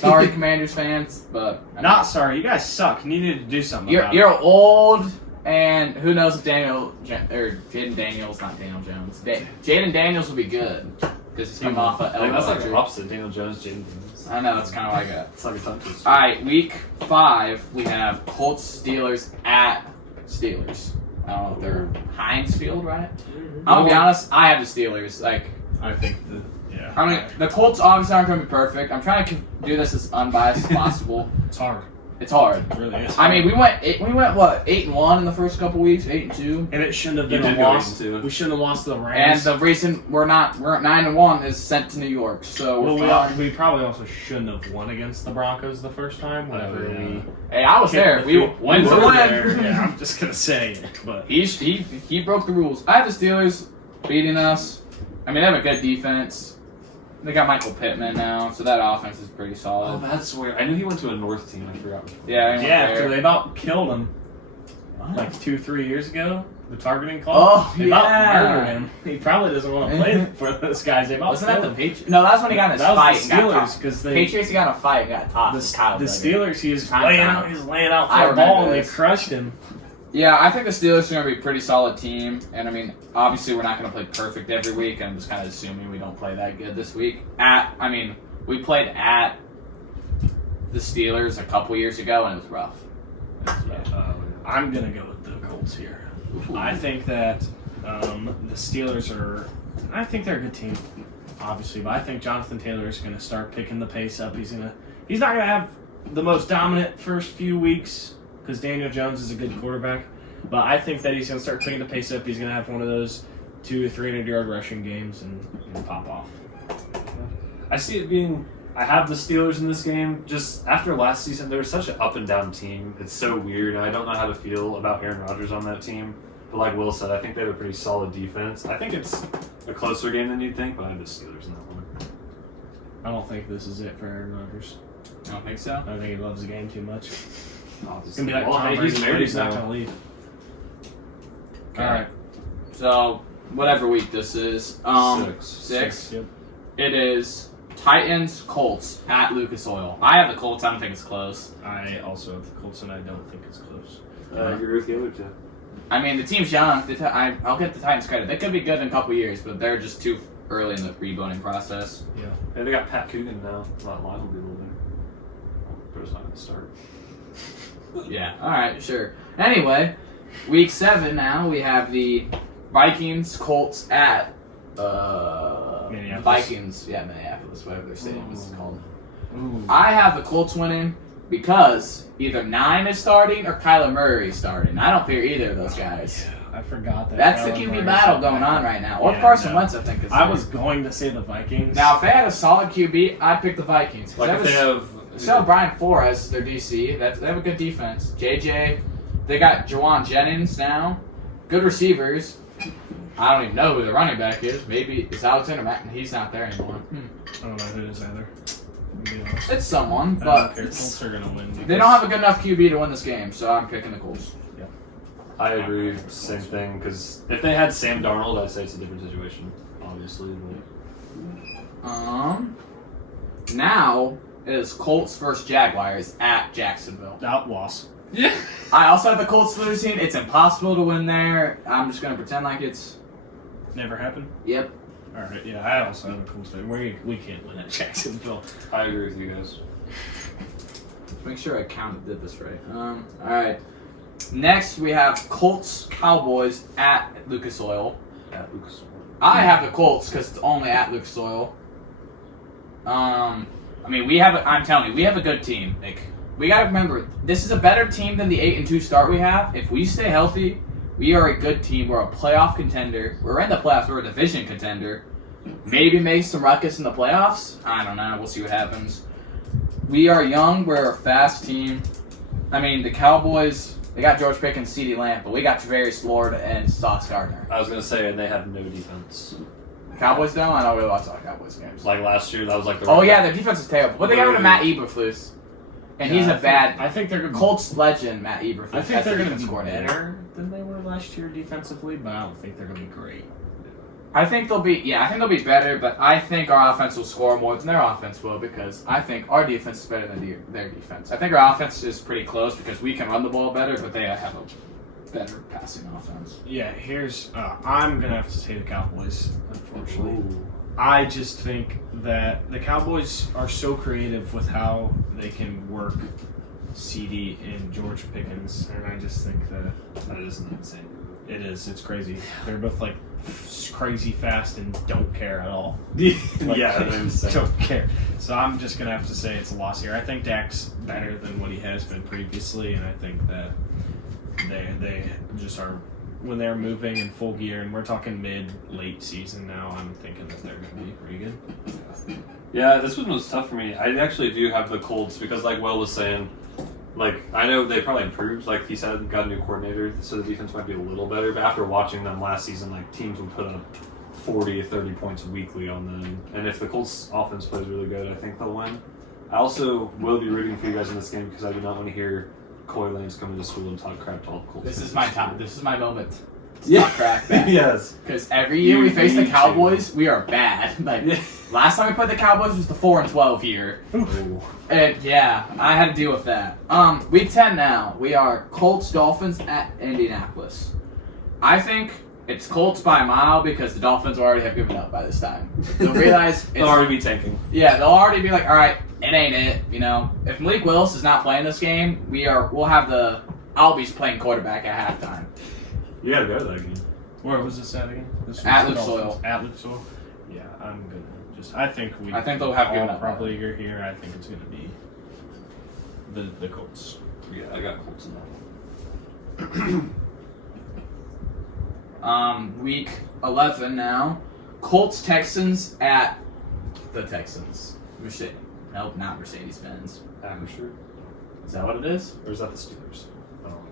Sorry, Commanders fans, but I mean, Not sorry. You guys suck. You needed to do something. about you're old, and who knows if Jaden Daniels, not Daniel Jones, Jaden Daniels will be good because he's coming off of I think that's like injury. the opposite. Daniel Jones, Jaden Daniels. I know that's kind of what I got. It's like a tongue twister. All right, week 5 we have Colts Steelers at Steelers. I don't know if they're Heinz Field, right? I'm gonna be honest. I have the Steelers. Like, I think the yeah. I mean, the Colts obviously aren't going to be perfect. I'm trying to do this as unbiased as possible. It's hard. It's hard. It really is. I mean, we went what 8-1 in the first couple weeks, 8-2. And it shouldn't have You been a did go loss. 8-2. We shouldn't have lost to the And Rams. the reason we're at 9-1 is sent to New York. So we're fine. we probably also shouldn't have won against the Broncos the first time. Whenever we Hey, I was there. We wins were a win. there. Yeah, I'm just gonna say it, but He broke the rules. I have the Steelers beating us. I mean, they have a good defense. They got Michael Pittman now, so that offense is pretty Oh, solid. that's weird. I knew he went to a North team. I forgot which one. Yeah, he went after there. they about killed him What? like 2-3 years ago, the targeting call. Oh, they about yeah. murdered him. He probably doesn't want to play for those guys. They about Wasn't that killed the him. Patriots? No, that's when he got in his That fight was and the got Steelers tossed. because Patriots, he got in a fight and got tossed. the Steelers. He was Time laying out. out. He was laying out I for a ball remember and they this. crushed him. Yeah, I think the Steelers are going to be a pretty solid team. And, I mean, obviously we're not going to play perfect every week. I'm just kind of assuming we don't play that good this week. We played at the Steelers a couple years ago, and it was rough. I'm gonna go with the Colts here. I think that the Steelers are. I think they're a good team, obviously, but I think Jonathan Taylor is gonna start picking the pace up. He's not gonna have the most dominant first few weeks because Daniel Jones is a good quarterback, but I think that he's gonna start picking the pace up. He's gonna have one of those 200 to 300-yard rushing games and pop off. I see it being. I have the Steelers in this game. Just after last season, they're such an up and down team. It's so weird. I don't know how to feel about Aaron Rodgers on that team. But like Will said, I think they have a pretty solid defense. I think it's a closer game than you'd think, but I have the Steelers in that one. I don't think this is it for Aaron Rodgers. I don't think so. I think he loves the game too much. It's It's gonna be like Tom Brady, he's married he's not now. gonna leave. Okay. All right. So, whatever week this is. Six. Yep. It is Titans, Colts at Lucas Oil. I have the Colts. I don't think it's close. I also have the Colts, and I don't think it's close. I agree with the other two. I mean, the team's young. I'll get the Titans credit. They could be good in a couple years, but they're just too early in the rebuilding process. Yeah. Hey, they got Pat Coogan now. That line will be a little bit. But it's not going to start. Yeah. All right. Sure. Anyway, week 7 now. We have the Vikings, Colts at Minneapolis. Vikings. Yeah, Minneapolis, whatever their stadium is called. Ooh. I have the Colts winning because either 9 is starting or Kyler Murray is starting. I don't fear either of those guys. I forgot that. That's the Kyler QB Murray's battle so going bad. on right now. Or Yeah, Carson no. Wentz, I think. Is I there. was going to say the Vikings. Now, if they had a solid QB, I'd pick the Vikings. 'Cause Like if they have. still Brian Flores is their DC. They have a good defense. JJ. They got Jawan Jennings now. Good receivers. I don't even know who the running back is. Maybe it's Alexander Mack. He's not there anymore. I don't know who it is either. To be honest. It's someone, I don't but care. Colts are gonna win. they don't have a good enough QB to win this game, so I'm picking the Colts. I agree. Same thing. Because if they had Sam Darnold, I'd say it's a different situation. Obviously. But. Now it is Colts versus Jaguars at Jacksonville. Out loss. Yeah. I also have the Colts losing. It's impossible to win there. I'm just gonna pretend like it's. Never happened. Yep. All right, yeah, I also have a Colts fan. We can't win at Jacksonville. I agree with you guys. Let's make sure I did this right. All right. Next, we have Colts Cowboys at Lucas Oil. At Lucas. I have the Colts because it's only at Lucas Oil. I mean, I'm telling you, we have a good team. Like, we got to remember, this is a better team than the 8-2 start we have. If we stay healthy, we are a good team. We're a playoff contender. We're in the playoffs. We're a division contender. Maybe make some ruckus in the playoffs. I don't know. We'll see what happens. We are young. We're a fast team. I mean, the Cowboys, they got George Pickens, CeeDee Lamb, but we got Travarius Lord and Sauce Gardner. I was gonna say, and they have no defense. The Cowboys don't? I don't really watch a lot of Cowboys games. Like last year, that was like the. Oh yeah, their defense is terrible. But they got rid of Matt Eberflus. And he's a bad I think they're gonna Colts legend, Matt Eberflus. I think they're going to be coordinator. better than they were last year defensively, but I don't think they're going to be great. I think they'll be better, but I think our offense will score more than their offense will because I think our defense is better than their defense. I think our offense is pretty close because we can run the ball better, but they have a better passing offense. Yeah, here's I'm going to have to say the Cowboys, unfortunately. Ooh. I just think that the Cowboys are so creative with how they can work CD and George Pickens, and I just think that is an insane move. it is. It's crazy. They're both like crazy fast and don't care at all. Yeah, they're insane. Don't care. So I'm just gonna have to say it's a loss here. I think Dak's better than what he has been previously, and I think that they just are when they're moving in full gear, and we're talking late season now. I'm thinking that they're gonna be pretty good. Yeah, this one was tough for me. I actually do have the Colts because, like Will was saying, like I know they probably improved, like he said, got a new coordinator, so the defense might be a little better. But after watching them last season, like teams would put up 40 or 30 points weekly on them, and if the Colts offense plays really good, I think they'll win. I also will be rooting for you guys in this game because I do not want to hear Coy Lanes come into school and talk crap to all the Colts. This is my time. This is my moment. Yeah. Talk crap back. Yes. Because every year we face the need Cowboys, we are bad. Like last time we played the Cowboys was the 4-12 year. Ooh. And yeah, I had to deal with that. Week 10 now. We are Colts Dolphins at Indianapolis. I think it's Colts by a mile because the Dolphins already have given up by this time. They'll realize it's, They'll already be tanking. yeah, they'll already be like, all right, it ain't it. You know, if Malik Willis is not playing this game, we'll have the Albies playing quarterback at halftime. You gotta go to that game. Where was this at again? This was At the Lucas Dolphins. Oil. At Lucas Oil. Yeah, I'm gonna I think they'll have given all up. probably you're here. I think it's gonna be the Colts. Yeah, I got Colts in that one. Week 11 now. Colts Texans at the Texans. Nope, not Mercedes-Benz. Sure. Is that what it is? Or is that the Steelers? I don't know.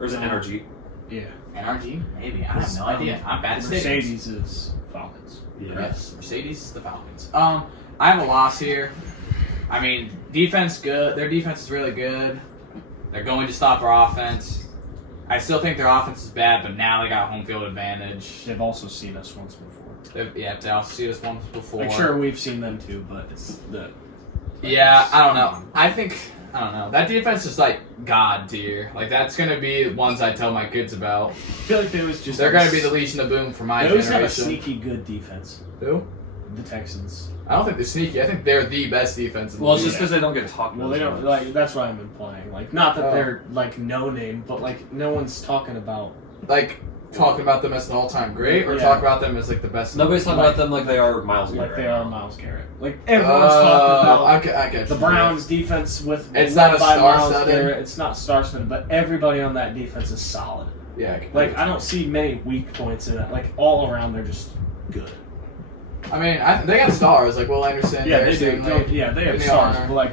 Or is it NRG? Yeah. NRG? Maybe. I have no idea. I'm bad at stadiums. Mercedes is Falcons. Yes, Mercedes is the Falcons. I have a loss here. I mean, defense good. Their defense is really good. They're going to stop our offense. I still think their offense is bad, but now they got home field advantage. They've also seen us once before. They also see us once before. Like, sure, we've seen them too, but it's the. Yeah, I don't know. I don't know. That defense is like God tier. Like that's gonna be ones I tell my kids about. I feel like they was just. They're gonna be the Legion of Boom for my They always have a generation. sneaky good defense. Who? The Texans. I don't think they're sneaky. I think they're the best defense in the Well, it's league. just because they don't get talked about. Well, they as don't much. like. That's why I'm implying. Like, not that Oh. they're like no name, but like no one's talking about. Like talking about them as an all-time great, or Yeah. talk about them as like the best. Nobody's talking Like- about them like they are Miles Like Garrett. they are Miles Garrett. Like everyone's talking about I get the you. Browns defense with It's led not a by Miles star-studded. Garrett. It's not star-studded, but everybody on that defense is solid. Yeah. Like I don't see many weak points in it. Like all around, they're just good. I mean, they got stars like Will Anderson. Yeah, they Harrison, do. like, Yeah, they have Whitney stars, Honor, but like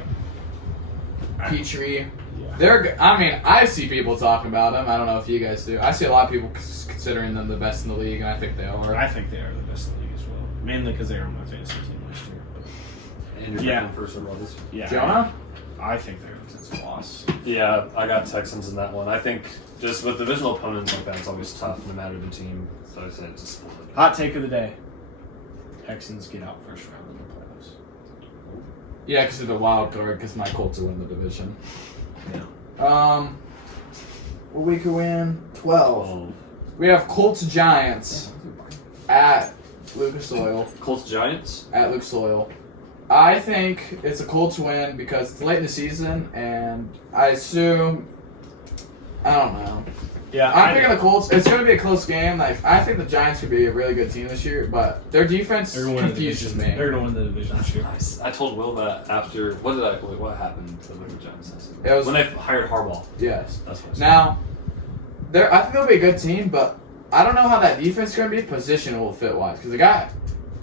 Petrie. Yeah. They're good. I mean, I see people talking about them. I don't know if you guys do. I see a lot of people considering them the best in the league, and I think they are. I think they are the best in the league as well. Mainly because they were on my fantasy team last year. But And you're Yeah. picking first overall this year. yeah, Jonah? I think they're it's a loss. Yeah, I got Texans in that one. I think just with divisional opponents like that, it's always tough no matter the team. So I said it's a split. Hot take of the day: Texans get out first round in the playoffs. Yeah, because of the wild card, because my Colts will win the division. Yeah. What week are we in? 12. Oh. We have Colts Giants at Lucas Oil. Colts Giants. At Lucas Oil. I think it's a Colts win because it's late in the season, and I assume, I don't know. Yeah, I'm picking the Colts. It's going to be a close game. Like I think the Giants could be a really good team this year, but their defense confuses me. They're going to win the division this year. I told Will that after what happened to the Giants? It was when they hired Harbaugh. Yes. That's what I said. Now, I think they'll be a good team, but I don't know how that defense is going to be positional fit wise because they got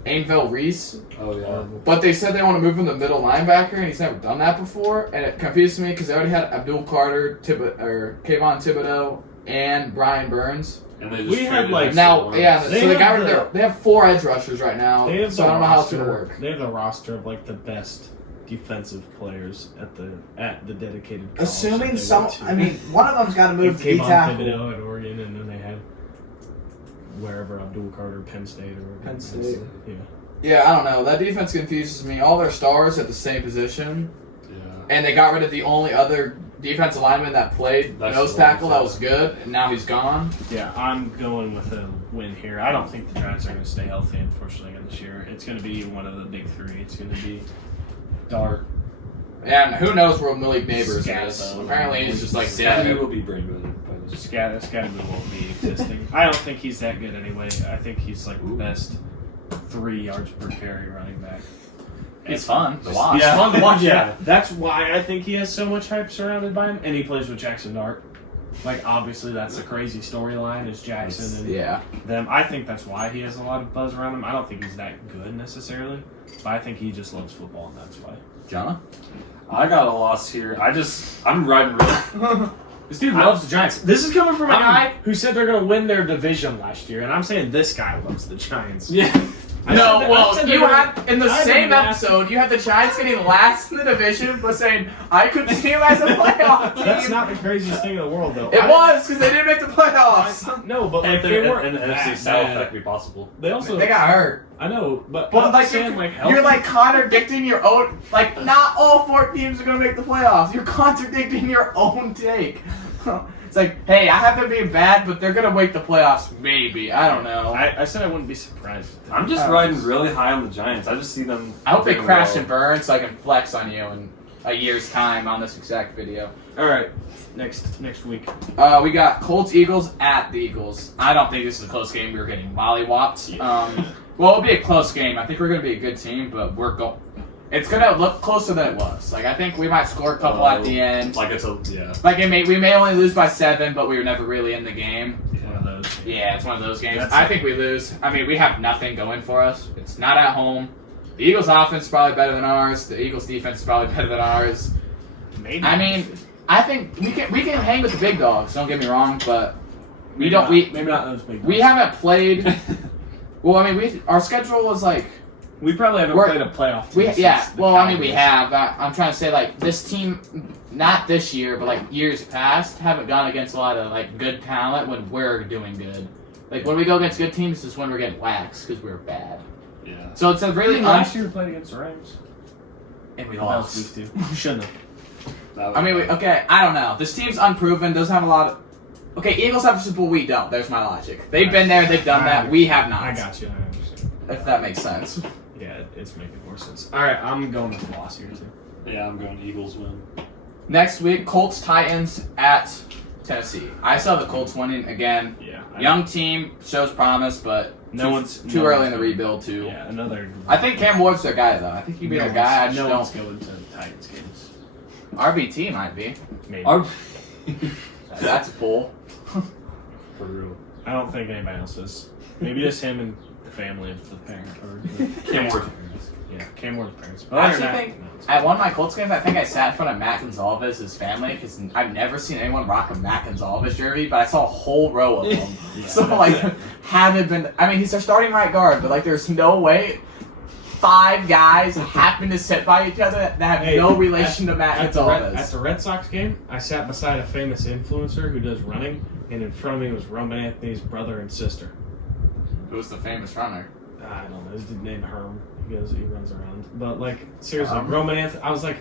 Ainville Reese. Oh yeah. But they said they want to move him to middle linebacker, and he's never done that before, and it confused me because they already had Abdul Carter, Kayvon Thibodeau, and Brian Burns. And they just We had, like, Now, yeah, They so they have got they have 4 edge rushers right now, They have so I the don't know how it's roster. going to work. They have the roster of like the best defensive players at the dedicated. college Assuming that they went to. I mean, one of them's got to move to Kayvon D tackle. Thibodeau at Oregon, and then they had wherever Abdul Carter, Penn State, or Penn State. Yeah. Yeah, I don't know. That defense confuses me. All their stars at the same position, Yeah. and they got rid of the only other defensive lineman that played That's nose the one, tackle that was good, and now he's gone. Yeah, I'm going with a win here. I don't think the Giants are going to stay healthy, unfortunately, this year. It's going to be one of the big three. It's going to be Dart. And who knows where Malik Neighbors Scatterbo. is? Apparently, he's just like Scatterbo dead. will be brain dead by this. Scatterbo won't be existing. I don't think he's that good anyway. I think he's like the best 3 yards per carry running back. It's fun to watch. Yeah. It's fun to watch. Yeah, that's why I think he has so much hype surrounded by him, and he plays with Jackson Dart. Like, obviously, that's the crazy storyline is Jackson and Yeah. them. I think that's why he has a lot of buzz around him. I don't think he's that good necessarily, but I think he just loves football, and that's why. Jonah? I got a loss here. I'm riding really. This dude loves the Giants. This is coming from a I'm- guy who said they're going to win their division last year, and I'm saying this guy loves the Giants. Yeah. No, I well, said you they're had in the I same didn't ask- episode, you had the Giants getting last in the division, but saying I could see him as a playoff team. That's not the craziest thing in the world, though. It was because they didn't make the playoffs. No, but like And they weren't in the that NFC South, bad. that could be possible. They also, They got hurt. I know, but But I'm like saying, you're like contradicting your own. Like not all 4 teams are gonna make the playoffs. You're contradicting your own take. It's like, hey, I have them being bad, but they're gonna make the playoffs. Maybe I don't know. I said I wouldn't be surprised. I'm just riding really high on the Giants. I just see them. I hope they doing crash well. and burn so I can flex on you in a year's time on this exact video. All right, next week. We got Colts Eagles at the Eagles. I don't think this is a close game. We were getting mollywopped. Well, it'll be a close game. I think we're gonna be a good team, but it's gonna look closer than it was. Like I think we might score a couple at the end. Like it's a yeah. Like we may only lose by 7, but we were never really in the game. One of those. Yeah, it's one of those games. That's I it. think we lose. I mean, we have nothing going for us. It's not at home. The Eagles' offense is probably better than ours. The Eagles' defense is probably better than ours. Maybe. I mean, I think we can hang with the big dogs. Don't get me wrong, but maybe don't. Not, We maybe not those big. we ones. haven't played. Well, I mean, our schedule was like. We probably haven't we're- played a playoff. Team We since yeah. the Well, I mean, we Cowboys. have. I'm trying to say like this team, not this year, but like years past, haven't gone against a lot of like good talent when we're doing good. Like when we go against good teams, is when we're getting waxed because we're bad. Yeah. So it's a really Last year we played against the Rams. and we That was lost. week 2. Shouldn't have. That I mean, was- okay, I don't know. This team's unproven. Doesn't have a lot of. Okay, Eagles have a Super Bowl. We don't. There's my logic. They've been there. They've done that. We have not. I got you. I understand. If that makes sense. Yeah, it's making more sense. All right, I'm going with the loss here too. yeah, I'm going Eagles win. Next week, Colts Titans at Tennessee. I saw the Colts winning again. Yeah. Young team shows promise, but No one's too no early one's in the going- rebuild too. Yeah, another. I think Cam Ward's their guy though. I think he'd be no their guy. I one's- just no one's don't. going to Titans games. RBT might be. Maybe. That's a pull. For real. I don't think anybody else is. Maybe just him and the family of the parent or the, Can't work. yeah, Cam Ward's parents. I But other actually than that, think no, it's at one of my Colts games, I think I sat in front of Matt Gonzalez's family because I've never seen anyone rock a Matt Gonzalez jersey, but I saw a whole row of them. Yeah, So that's like, it. haven't been. I mean, he's their starting right guard, but like, there's no way 5 guys happen to sit by each other that have Hey, no relation to Matt at Gonzalez. the Red Sox game, I sat beside a famous influencer who does running, and in front of me was Roman Anthony's brother and sister. Who's the famous runner? I don't know. His name Herm. He runs around. But like seriously, Herm? Roman Anthony. I was like,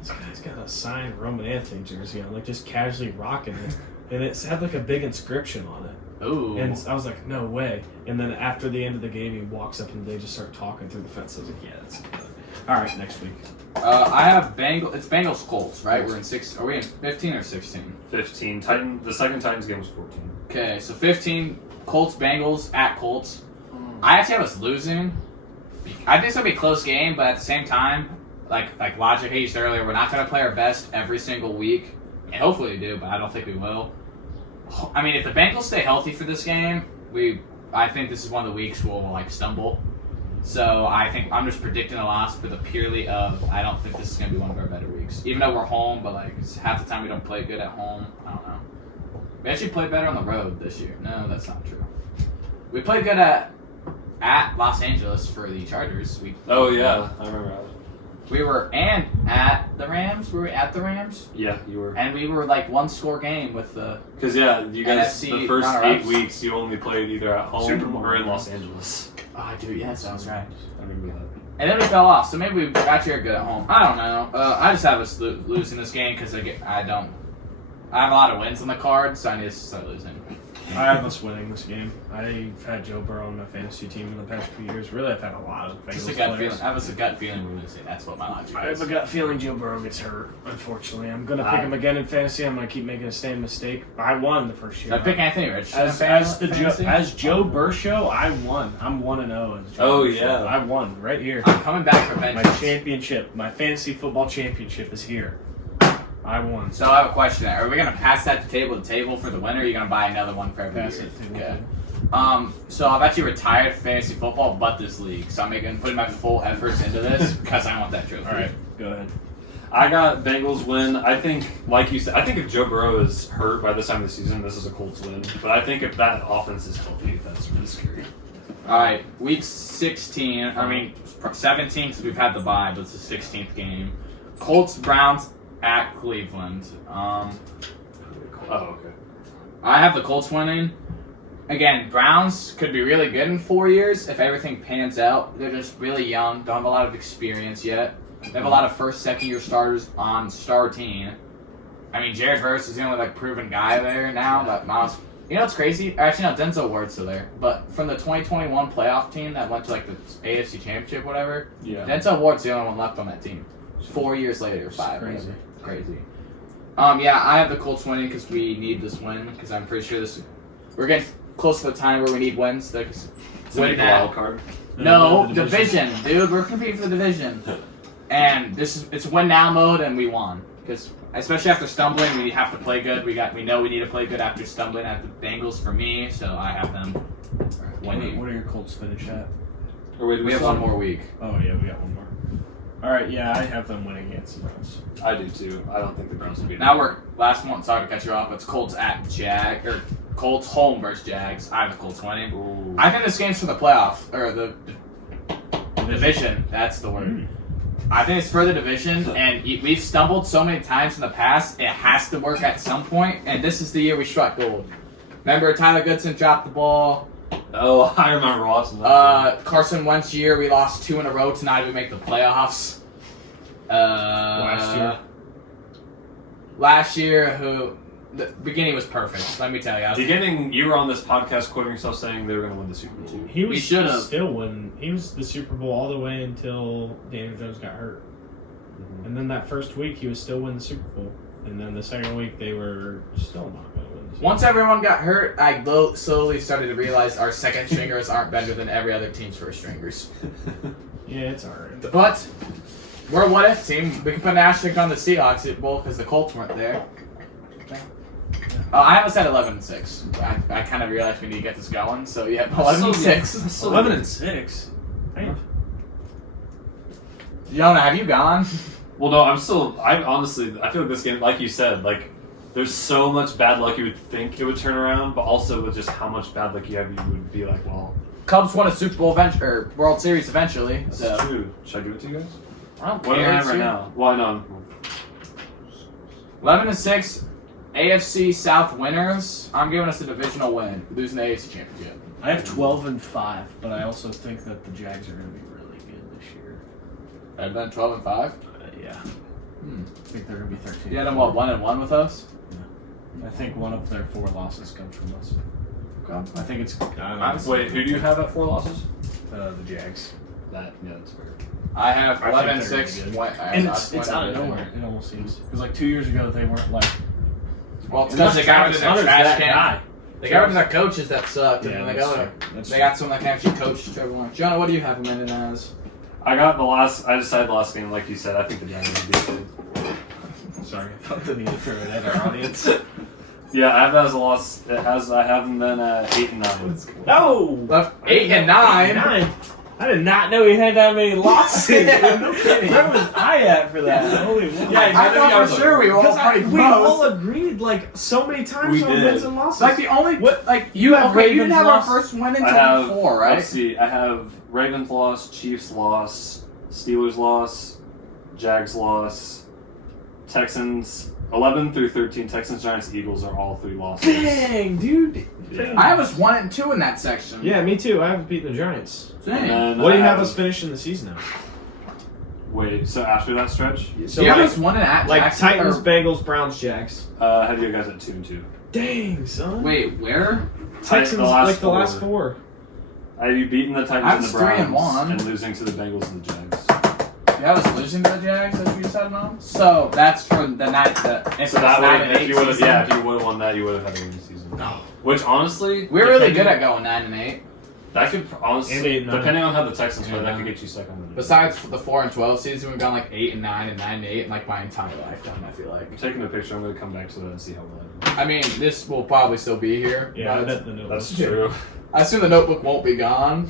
this guy's got a signed Roman Anthony jersey on, like just casually rocking it, and it had like a big inscription on it. Ooh. And I was like, no way. And then after the end of the game, he walks up and they just start talking through the fence. I was like, yeah, that's good. All right, next week. I have It's Bengals Colts, right? We're in 6. Are we in 15 or 16? 15. The second Titans game was 14. Okay, so 15 Colts Bengals at Colts. I actually have us losing. I think it's gonna be a close game, but at the same time, like Logic used earlier, we're not gonna play our best every single week. And hopefully we do, but I don't think we will. I mean, if the Bengals stay healthy for this game, I think this is one of the weeks we'll like stumble. So I think I'm just predicting a loss for the purely of I don't think this is gonna be one of our better weeks. Even though we're home, but like half the time we don't play good at home. I don't know. We actually played better on the road this year. No, that's not true. We played good at Los Angeles for the Chargers. Oh yeah, I remember that. We were at the Rams. Were we at the Rams? Yeah, you were. And we were like 1-score game with the. Because you guys NFC the first 8 runner-ups. weeks you only played either at home Super Bowl. or in Los Angeles. Oh, dude, yeah, that sounds right. I remember that. And then we fell off, so maybe we actually are good at home. I don't know. I just have us losing this game because I have a lot of wins on the card, so I need to start losing. I have us winning this game. I've had Joe Burrow on my fantasy team in the past few years. Really, I've had a lot of Just Bengals a gut players. feeling. I have a gut feeling we're losing. That's what my logic I have is. a gut feeling Joe Burrow gets hurt, unfortunately. I'm going to pick him again in fantasy. I'm going to keep making the same mistake. I won the first year. I pick Anthony Rich. As Joe Burrow, I won. I'm 1-0 as Joe Oh, Burrow. yeah. I won right here. I'm coming back for My vengeance. championship, my fantasy football championship is here. I won. So I have a question. Are we gonna pass that to table for the winner? Or are you gonna buy another one for every Pass year? it to Okay. So I've actually retired fantasy football, but this league. So I'm putting my full efforts into this because I want that trophy. All right, go ahead. I got Bengals win. I think, like you said, I think if Joe Burrow is hurt by this time of the season, this is a Colts win. But I think if that offense is healthy, that's really scary. All right, week 16. I mean 17 because we've had the bye, but it's the 16th game. Colts Browns at Cleveland. Oh, okay. I have the Colts winning. Again, Browns could be really good in 4 years if everything pans out. They're just really young, don't have a lot of experience yet. They have a lot of first, second year starters on star team. I mean, Jared Verse is the only proven guy there now, but Miles. You know what's crazy? Actually, no, Denzel Ward's still there. But from the 2021 playoff team that went to the AFC Championship, whatever, Denzel Ward's the only one left on that team. 4 years later, 5. Crazy. Crazy. Yeah, I have the Colts winning because we need this win. Because I'm pretty sure we're getting close to the time where we need wins. It's a Win big that. wild card. No, division, dude. We're competing for the division. And it's win now mode, and we won. Because especially after stumbling, we have to play good. We know we need to play good after stumbling at the Bengals for me. So I have them winning. What are your Colts finish at? Or wait, We have one more week. Oh, yeah, we got one more. All right, yeah, I have them winning against the Browns. I do too. I don't think the Browns will be. Now we're last one. Sorry to cut you off. It's Colts at Colts home versus Jags. I have the Colts winning. Ooh. I think this game's for the playoff or the division. That's the word. I think it's for the division, and we've stumbled so many times in the past. It has to work at some point, and this is the year we struck gold. Remember, Tyler Goodson dropped the ball. Oh, I remember watching that. Carson Wentz year, we lost 2 in a row to not even make the playoffs. Last year, the beginning was perfect. Let me tell you. Beginning, you were on this podcast quoting yourself saying they were going to win the Super Bowl. He was We should've. still winning. He was the Super Bowl all the way until Daniel Jones got hurt. And then that first week, he was still winning the Super Bowl. And then the second week, they were still not going to win the Super Bowl. Once everyone got hurt, I slowly started to realize our second stringers aren't better than every other team's first stringers. Yeah, it's all right. But we're a what if team. We can put an asterisk on the Seahawks Bowl because the Colts weren't there. I have us at 11-6. I kind of realized we need to get this going. So yeah, 11-6. 11-6. Damn. Jonah, have you gone? Well, no, I honestly, I feel like this game, like you said, there's so much bad luck you would think it would turn around, but also with just how much bad luck you have, you would be like, well, Cubs won a Super Bowl or World Series eventually. that's So true. Should I give it to you guys? I don't What do care. I have It's right your- now? Well, I know. 11-6, AFC South winners. I'm giving us a divisional win, losing the AFC Championship. I have 12-5, but I also think that the Jags are going to be really good this year. I've done 12-5. Yeah. I think they're going to be 13. You had them 1-1 with us. I think one of their 4 losses comes from us. I think it's. I don't know. Wait, who do you have at 4 losses? The Jags. Yeah, that's fair. I have I think 11-6. they're What? And it's out of nowhere. It almost seems because like 2 years ago they weren't like. Well, it's because they got rid of their Hunter's trash that can. guy. They got rid of their coaches that sucked, Yeah, and then that's they got someone that can actually coach Trevor Lawrence. Jonah, what do you have him in as? I decided the last game, like you said, I think the Giants beat it. Sorry, I felt the need to throw it at our audience. Yeah, I have that as a loss. I have them then at 8 and 9. No, 8 and 9. I did not know he had that many losses. No kidding. Where was I at for that? Holy moly. I thought for sure we were all pretty we all close. agreed like so many times We on did. wins and losses. Like the only you have you didn't Ravens have loss? our first win until I have 4, right? Let's see. I have Ravens loss, Chiefs loss, Steelers loss, Jags loss, Texans 11 through 13. Texans, Giants, Eagles are all 3 losses. Dang, dude. Yeah. I have us 1 and 2 in that section. Yeah, me too. I haven't beaten the Giants. Dang. And then What do you I have us finishing the season now? Wait, so after that stretch, So you have like, us 1 and at like Jackson, Titans, or- Bengals, Browns, Jags. I had you guys at 2 and 2. Dang, son. Wait, where? Texans the last like the last four. 4. I have you beaten the Titans I and was the 3 Browns and 1. and losing to the Bengals and the Jags. Yeah, I was losing to the Jags. That's what you said, Mom. So that's for the night. So that way, if you would have won that, you would have had a winning season. No. Which honestly, We're really good at going 9 and 8. that could honestly, And 8 and 9. depending on how the Texans play, Yeah. that could get you second. Besides the 4 and 12 season, we've gone like 8 and 9 and 9 and 8 in like my entire lifetime. I feel like. I'm taking a picture. I'm going to come back to that and see how well I do. I mean, this will probably still be here. Yeah, but That's true. I assume the notebook won't be gone.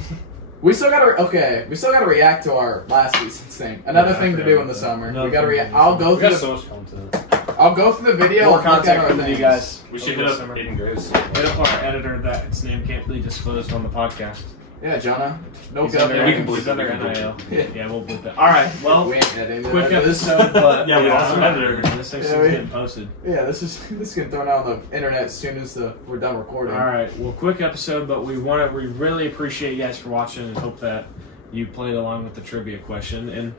We still gotta We still gotta react to our last season's thing. Another Yeah, I thing to forgot do about in the that. summer. Another We gotta thing react. to do in the I'll go We through. got so much content. I'll go through the video. More and look at content our coming to you things. guys. We should over hit the up summer. Aiden Graves. Hit up our editor that its name can't be disclosed on the podcast. Yeah, Jonah. No He's good. under, we can bleep he's it, under we can NIL. bleep Yeah, we'll bleep that. All right, well, We ain't editing quick this. episode, but Yeah, we lost an I'm editor. This thing's Yeah, we- getting posted. Yeah, this is getting thrown out on the internet as soon as we're done recording. All right, well, quick episode, but we really appreciate you guys for watching and hope that you played along with the trivia question, and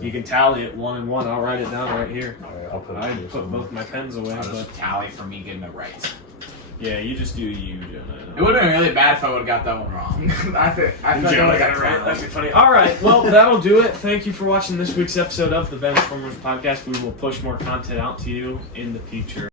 you can tally it 1 and 1. I'll write it down right here. Alright, I'll put it I here put somewhere. both my pens away, I'll but just tally for me getting it right. yeah, you just do you, Jonah. It would have been really bad if I would have got that one wrong. I feel like Jonah I got it right. got That'd be funny. All right, well, that'll do it. Thank you for watching this week's episode of the Benchwarmers podcast. We will push more content out to you in the future.